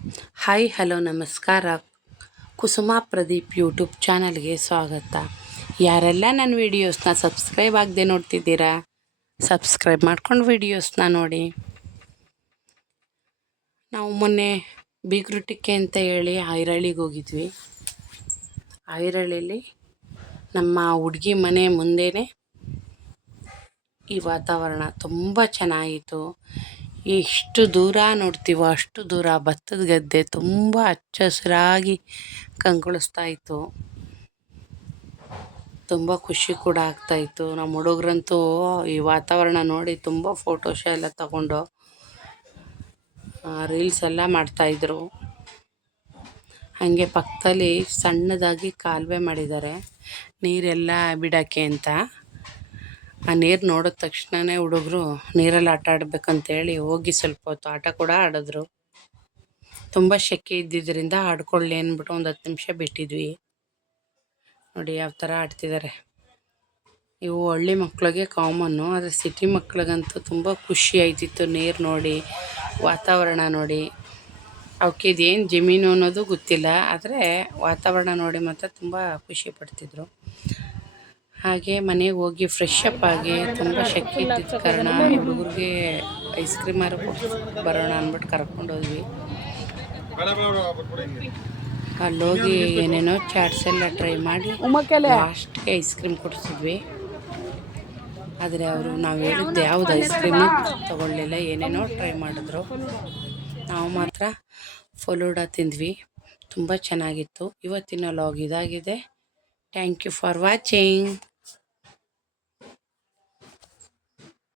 Hi, hello, ನಮಸ್ಕಾರ. Kusuma Pradeep YouTube ಚಾನಲ್ಗೆ ಸ್ವಾಗತ. ಯಾರೆಲ್ಲ ನನ್ನ ವೀಡಿಯೋಸ್ನ ಸಬ್ಸ್ಕ್ರೈಬ್ ಆಗದೆ ನೋಡ್ತಿದ್ದೀರಾ? ಸಬ್ಸ್ಕ್ರೈಬ್ ಮಾಡ್ಕೊಂಡು ವೀಡಿಯೋಸ್ನ ನೋಡಿ. ನಾವು ಮೊನ್ನೆ ಬೀಗ್ರುಟಿಕೆ ಅಂತ ಹೇಳಿ ಐರಳಿಗೆ ಹೋಗಿದ್ವಿ. ಐರಳ್ಳಿಲಿ ನಮ್ಮ ಹುಡುಗಿ ಮನೆ ಮುಂದೆನೇ ಈ ವಾತಾವರಣ ತುಂಬ ಚೆನ್ನಾಗಿತ್ತು. ಎಷ್ಟು ದೂರ ನೋಡ್ತೀವೋ, ಅಷ್ಟು ದೂರ ಭತ್ತದ ಗದ್ದೆ ತುಂಬ ಹಚ್ಚ ಹಸಿರಾಗಿ ಕಂಗೊಳಿಸ್ತಾ ಇತ್ತು. ತುಂಬ ಖುಷಿ ಕೂಡ ಆಗ್ತಾಯಿತ್ತು ನಮ್ಮ ಹುಡುಗರಂತೂ ಈ ವಾತಾವರಣ ನೋಡಿ ತುಂಬ ಫೋಟೋಶ ಎಲ್ಲ ತಗೊಂಡು ರೀಲ್ಸ್ ಎಲ್ಲ ಮಾಡ್ತಾಯಿದ್ರು ಹಾಗೆ ಪಕ್ಕದಲ್ಲಿ ಸಣ್ಣದಾಗಿ ಕಾಲುವೆ ಮಾಡಿದ್ದಾರೆ. ನೀರೆಲ್ಲ ಬಿಡೋಕ್ಕೆ ಅಂತ. ಆ ನೀರು ನೋಡಿದ ತಕ್ಷಣವೇ ಹುಡುಗರು ನೀರಲ್ಲಿ ಆಟ ಆಡ್ಬೇಕಂತೇಳಿ ಹೋಗಿ ಸ್ವಲ್ಪ ಹೊತ್ತು ಆಟ ಕೂಡ ಆಡಿದ್ರು. ತುಂಬ ಶೆಕೆ ಇದ್ದಿದ್ದರಿಂದ ಆಡ್ಕೊಳ್ಳಿ ಅಂದ್ಬಿಟ್ಟು ಒಂದು ಹತ್ತು ನಿಮಿಷ ಬಿಟ್ಟಿದ್ವಿ. ನೋಡಿ ಯಾವ ಥರ ಆಡ್ತಿದ್ದಾರೆ ಇವು ಹಳ್ಳಿ ಮಕ್ಕಳಿಗೆ ಕಾಮನ್ನು ಆದರೆ ಸಿಟಿ ಮಕ್ಳಿಗಂತೂ ತುಂಬ ಖುಷಿ ಆಯ್ತಿತ್ತು ನೀರು ನೋಡಿ, ವಾತಾವರಣ ನೋಡಿ. ಅವಕ್ಕೆ ಇದೇನು ಜಮೀನು ಅನ್ನೋದು ಗೊತ್ತಿಲ್ಲ, ಆದರೆ ವಾತಾವರಣ ನೋಡಿ ಮಾತ್ರ ತುಂಬ ಖುಷಿ ಪಡ್ತಿದ್ರು. ಹಾಗೆ ಮನೆಗೆ ಹೋಗಿ ಫ್ರೆಶ್ ಅಪ್ ಆಗಿ ತುಂಬ ಶೆಕೆ ಇದ್ದಿದ್ದ ಕಾರಣ ಹುಡುಗರಿಗೆ ಐಸ್ ಕ್ರೀಮಾರು ಬರೋಣ ಅಂದ್ಬಿಟ್ಟು ಕರ್ಕೊಂಡು ಹೋದ್ವಿ. ಅಲ್ಲೋಗಿ ಏನೇನೋ ಚಾಟ್ಸ್ ಎಲ್ಲ ಟ್ರೈ ಮಾಡಿ ಲಾಸ್ಟ್ಗೆ ಐಸ್ ಕ್ರೀಮ್ ಕೊಡಿಸಿದ್ವಿ. ಆದರೆ ಅವರು ನಾವು ಹೇಳಿದ್ದು ಯಾವುದು ಐಸ್ ಕ್ರೀಮು ತೊಗೊಳ್ಳಿಲ್ಲ ಏನೇನೋ ಟ್ರೈ ಮಾಡಿದ್ರು. ನಾವು ಮಾತ್ರ ಫಲೂಡ ತಿಂದ್ವಿ. ತುಂಬ ಚೆನ್ನಾಗಿತ್ತು. ಇವತ್ತಿನ ಲಾಗ್ ಇದಾಗಿದೆ. Thank you for watching